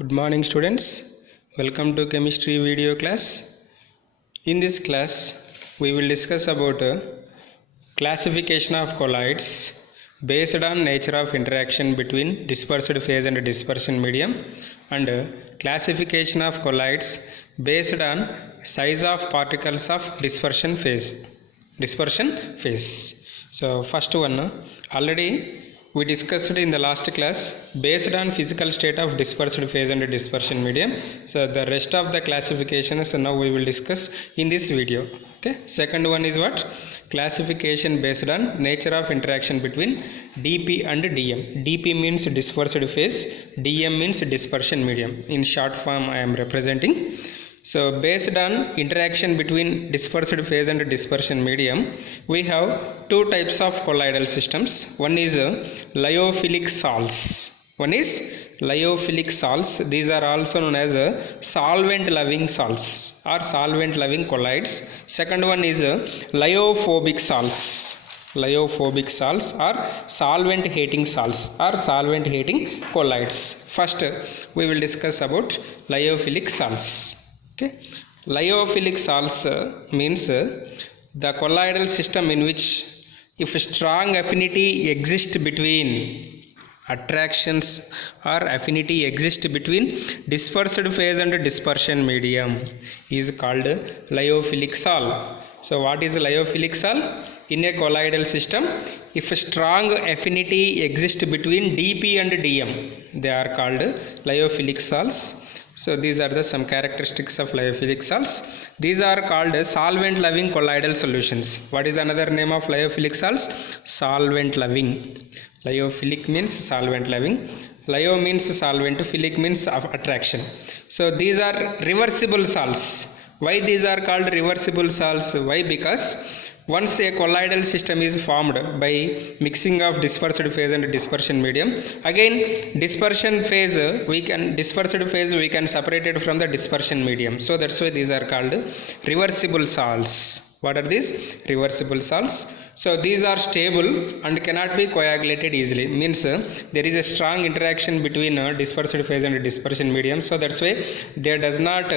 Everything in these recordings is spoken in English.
Good morning students, welcome to chemistry video class. In this class we will discuss about classification of colloids based on nature of interaction between dispersed phase and dispersion medium, and classification of colloids based on size of particles of dispersion phase. So first one, already we discussed in the last class based on physical state of dispersed phase and dispersion medium. So the rest of the classifications now we will discuss in this video. Okay. Second one is what? Classification based on nature of interaction between DP and DM. DP means dispersed phase, DM means dispersion medium. In short form I am representing. So based on interaction between dispersed phase and dispersion medium, we have two types of colloidal systems. One is lyophilic salts. These are also known as solvent loving salts or solvent loving colloids. Second one is lyophobic salts. Lyophobic salts or solvent hating salts or solvent hating colloids. First we will discuss about lyophilic salts. Okay. Lyophilic salts means the colloidal system in which if strong affinity exists between attractions or affinity exists between dispersed phase and dispersion medium is called lyophilic salt. So what is lyophilic salt? In a colloidal system, if strong affinity exists between DP and DM, they are called lyophilic salts. So these are the some characteristics of lyophilic salts. These are called solvent loving colloidal solutions. What is another name of lyophilic salts? Solvent loving. Lyophilic means solvent loving. Lyo means solvent, philic means of attraction. So these are reversible salts. Why these are called reversible salts? Why? Because once a colloidal system is formed by mixing of dispersed phase and dispersion medium, again dispersed phase we can separate it from the dispersion medium. So that's why these are called reversible salts. What are these? Reversible salts. So these are stable and cannot be coagulated easily. Means there is a strong interaction between dispersed phase and dispersion medium. So that's why they does not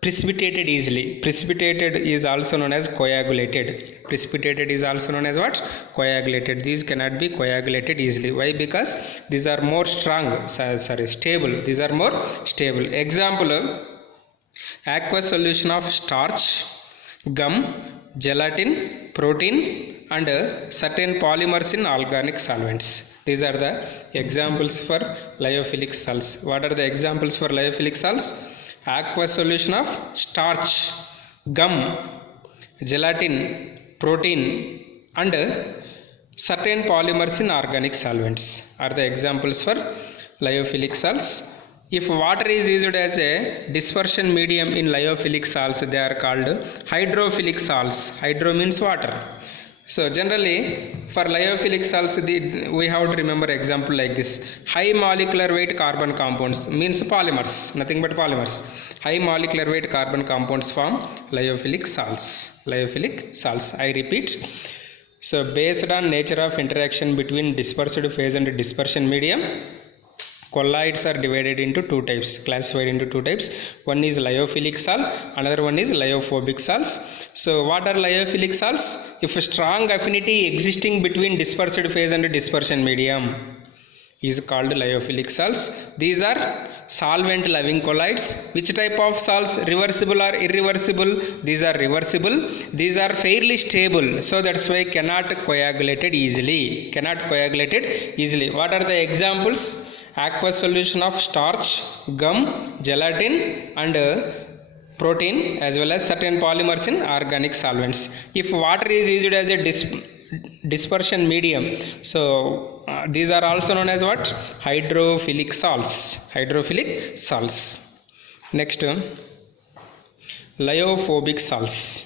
precipitated easily. Precipitated is also known as coagulated. Precipitated is also known as what? Coagulated. These cannot be coagulated easily. Why? Because these are more stable. These are more stable. Example, aqueous solution of starch, gum, gelatin, protein and certain polymers in organic solvents. These are the examples for lyophilic salts. What are the examples for lyophilic salts? Aqueous solution of starch, gum, gelatin, protein and certain polymers in organic solvents are the examples for lyophilic salts. If water is used as a dispersion medium in lyophilic salts, they are called hydrophilic salts. Hydro means water. So generally for lyophilic salts we have to remember example like this. High molecular weight carbon compounds means polymers, nothing but polymers. High molecular weight carbon compounds form lyophilic salts. Lyophilic salts, I repeat. So based on nature of interaction between dispersed phase and dispersion medium, colloids are divided into two types, classified into two types. One is lyophilic salt, another one is lyophobic salts. So what are lyophilic salts? If a strong affinity existing between dispersed phase and dispersion medium is called lyophilic salts. These are solvent loving colloids. Which type of salts? Reversible or irreversible? These are reversible. These are fairly stable. So that's why cannot coagulated easily. What are the examples? Aqueous solution of starch, gum, gelatin and protein as well as certain polymers in organic solvents. If water is used as a dispersion medium, so these are also known as what? Hydrophilic salts. Next, lyophobic salts.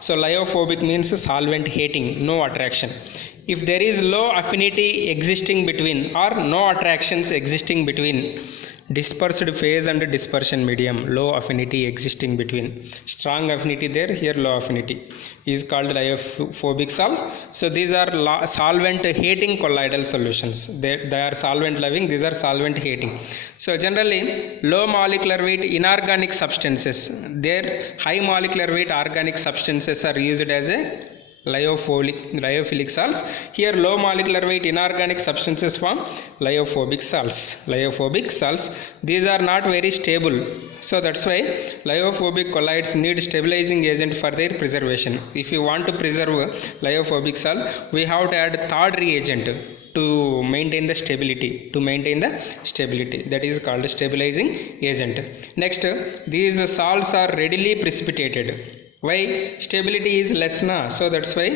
So lyophobic means solvent hating, no attraction. if there is low affinity existing between or no attractions existing between dispersed phase and dispersion medium, low affinity existing between, strong affinity there, here low affinity, is called lyophilic salt. So these are solvent hating colloidal solutions. They are solvent loving, these are solvent hating. So generally low molecular weight inorganic substances, their high molecular weight organic substances are used as a lyophilic salts. Here low molecular weight inorganic substances form lyophobic salts. These are not very stable, so that's why lyophobic colloids need stabilizing agent for their preservation. If you want to preserve lyophobic salt, we have to add third reagent to maintain the stability, that is called stabilizing agent. Next, these salts are readily precipitated. Why? Stability is less na, so that's why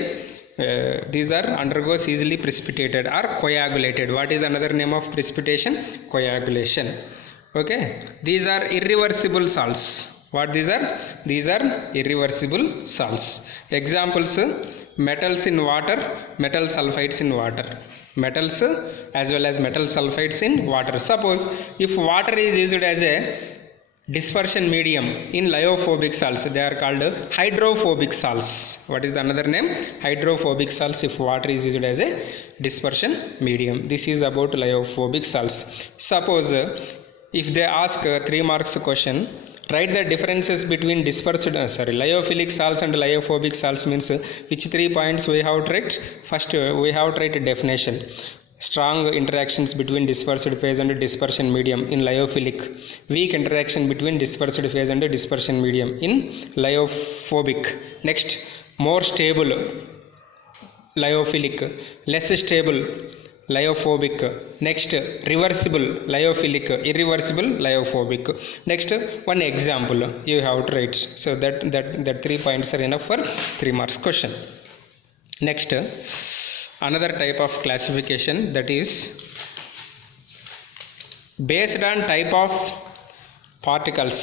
these are undergoes easily precipitated or coagulated. What is another name of precipitation? Coagulation. Okay, these are irreversible salts. What these are? These are irreversible salts. Examples: metals in water, metal sulfides in water, metals as well as metal sulfides in water. Suppose if water is used as a dispersion medium in lyophobic salts, they are called hydrophobic salts. What is the another name? Hydrophobic salts if water is used as a dispersion medium. This is about lyophobic salts. Suppose if they ask 3 marks question, write the differences between lyophilic salts and lyophobic salts, means which 3 points we have to write? First we have to write a definition. Strong interactions between dispersed phase and dispersion medium in lyophilic, weak interaction between dispersed phase and dispersion medium in lyophobic. Next, more stable lyophilic, less stable lyophobic. Next, reversible lyophilic, irreversible lyophobic. Next, one example you have to write. So that 3 points are enough for 3 marks question. Next, another type of classification, that is based on type of particles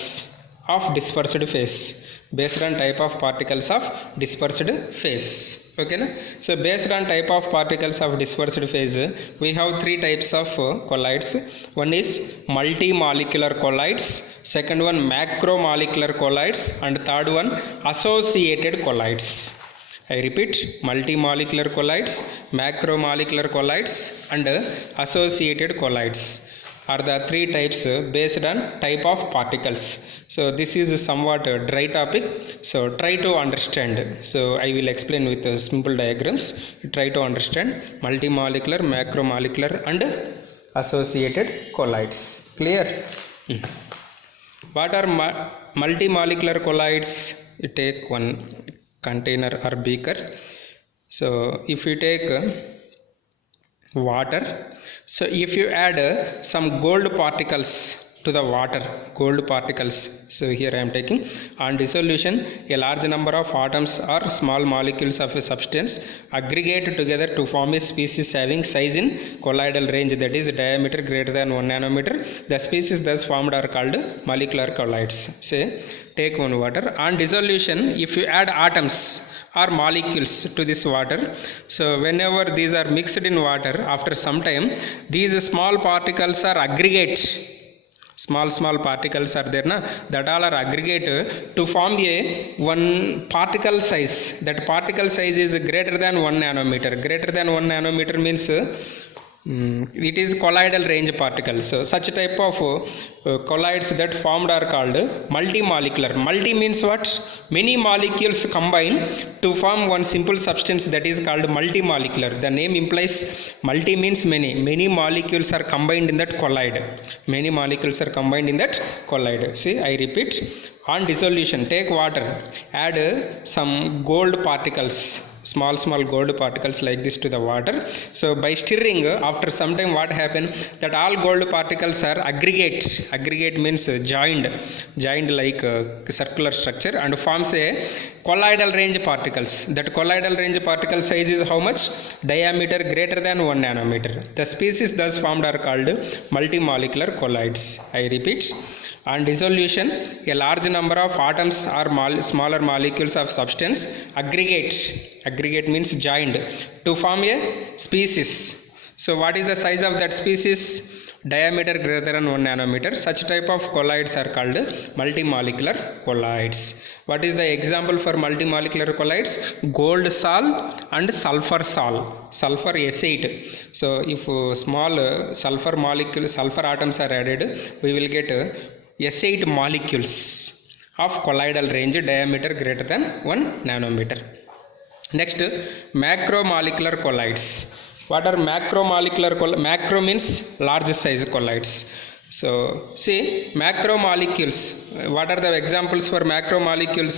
of dispersed phase. Based on type of particles of dispersed phase. Okay na? So based on type of particles of dispersed phase, we have 3 types of colloids. One is multimolecular colloids, second one macromolecular collides, and third one associated colloids. I repeat, multimolecular collides, macromolecular collides, and associated collides are the 3 types based on type of particles. So this is somewhat a dry topic, so try to understand. So I will explain with simple diagrams. Try to understand multimolecular, macromolecular, and associated collides. Clear? What are multimolecular collides? You take one container or beaker. So if you take water, so if you add some gold particles to the water, so here I am taking, on dissolution a large number of atoms or small molecules of a substance aggregate together to form a species having size in colloidal range, that is diameter greater than 1 nanometer. The species thus formed are called molecular colloids. Say take one water, on dissolution if you add atoms or molecules to this water, so whenever these are mixed in water, after some time these small particles are aggregate. Small particles are there na, that all are aggregate to form a one particle size. That particle size is greater than 1 nanometer. Greater than 1 nanometer means it is colloidal range particles. So such type of colloids that formed are called multimolecular. Multi means what? Many molecules combine to form one simple substance, that is called multimolecular. The name implies multi means many. Many molecules are combined in that colloid. Many molecules are combined in that colloid. See, I repeat, on dissolution take water, add some gold particles, small gold particles like this to the water. So by stirring, after some time what happened, that all gold particles are aggregate means joined like a circular structure and forms a colloidal range particles. That colloidal range particle size is how much? Diameter greater than 1 nanometer. The species thus formed are called multimolecular colloids. I repeat, on dissolution a large number of atoms or smaller molecules of substance aggregate Aggregate means joined to form a species. So what is the size of that species? Diameter greater than 1 nanometer. Such type of colloids are called multimolecular colloids. What is the example for multimolecular colloids? Gold sol and sulfur sol. Sulfur S8. So if small sulfur atoms are added, we will get S8 molecules of colloidal range, diameter greater than 1 nanometer. Next, macromolecular collides. What are macromolecular collides? Macro means large size collides. So see, macromolecules, what are the examples for macromolecules?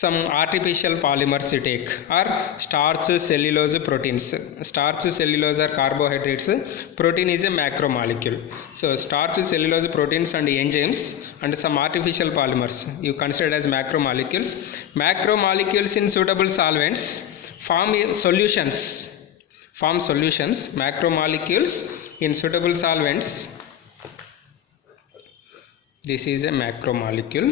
Some artificial polymers you take, or starch, cellulose, proteins. Starch, cellulose are carbohydrates. Protein is a macromolecule. So starch, cellulose, proteins and enzymes and some artificial polymers you consider as macromolecules. Macromolecules in suitable solvents form solutions. Macromolecules in suitable solvents. This is a macromolecule.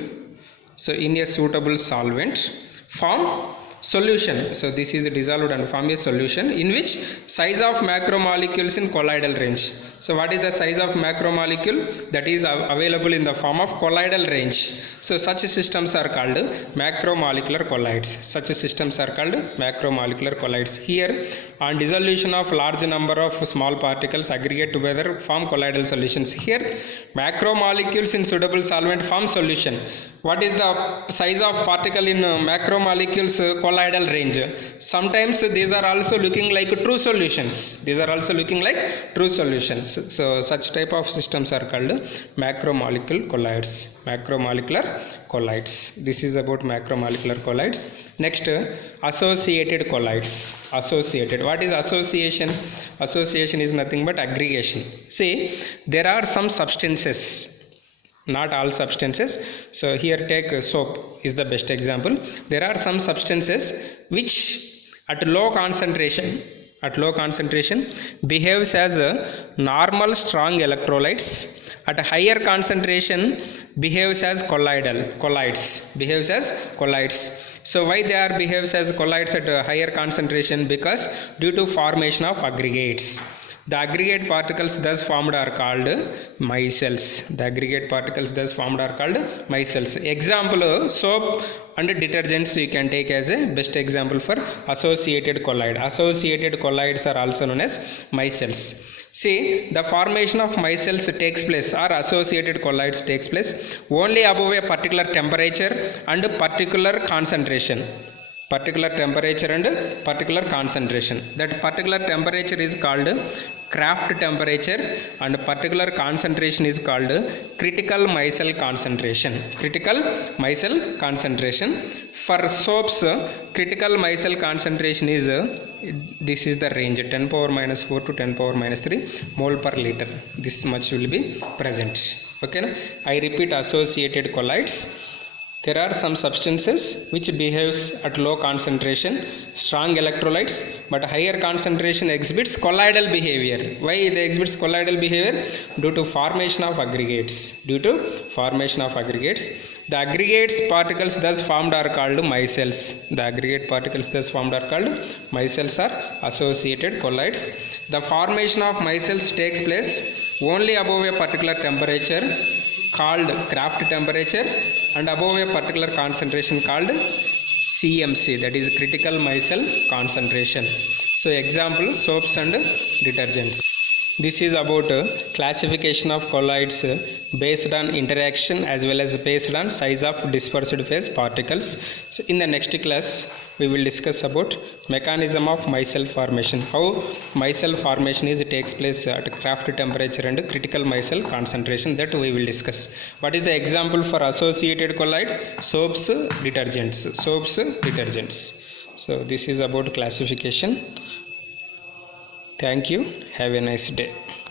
So in a suitable solvent form solution. So this is dissolved and form a solution in which size of macromolecules in colloidal range. So what is the size of macromolecule? That is available in the form of colloidal range. So such systems are called macromolecular collides. Such systems are called macromolecular collides. Here, on dissolution of large number of small particles aggregate together form colloidal solutions. Here, macromolecules in suitable solvent form solution. What is the size of particle in macromolecules colloidal range? Sometimes these are also looking like true solutions. So such type of systems are called macromolecular collides. This is about macromolecular collides. Next, associated collides. What is association? Association is nothing but aggregation. See, there are some substances, not all substances. So here take soap is the best example. There are some substances which at low concentration behaves as normal strong electrolytes. At higher concentration behaves as colloids. So why they are behaves as colloids at higher concentration? Because due to formation of aggregates. The aggregate particles thus formed are called micelles. Example, soap and detergents you can take as a best example for associated colloid. Associated colloids are also known as micelles. See, the formation of micelles takes place, or associated colloids takes place only above a particular temperature and particular concentration. That particular temperature is called Kraft temperature and particular concentration is called critical micelle concentration. For soaps, critical micelle concentration is this is the range 10 power minus 4 to 10 power minus 3 mole per liter. This much will be present. Okay, I repeat, associated colloids. There are some substances which behaves at low concentration, strong electrolytes, but higher concentration exhibits colloidal behavior. Why they exhibits colloidal behavior? Due to formation of aggregates. The aggregates particles thus formed are called micelles. Micelles are associated colloids. The formation of micelles takes place only above a particular temperature called Kraft temperature and above a particular concentration called CMC, that is critical micelle concentration. So example, soaps and detergents. This is about classification of colloids based on interaction as well as based on size of dispersed phase particles. So in the next class we will discuss about mechanism of micelle formation, how micelle formation takes place at Kraft temperature and critical micelle concentration, that we will discuss. What is the example for associated colloid? Soaps, detergents. So this is about classification. Thank you. Have a nice day.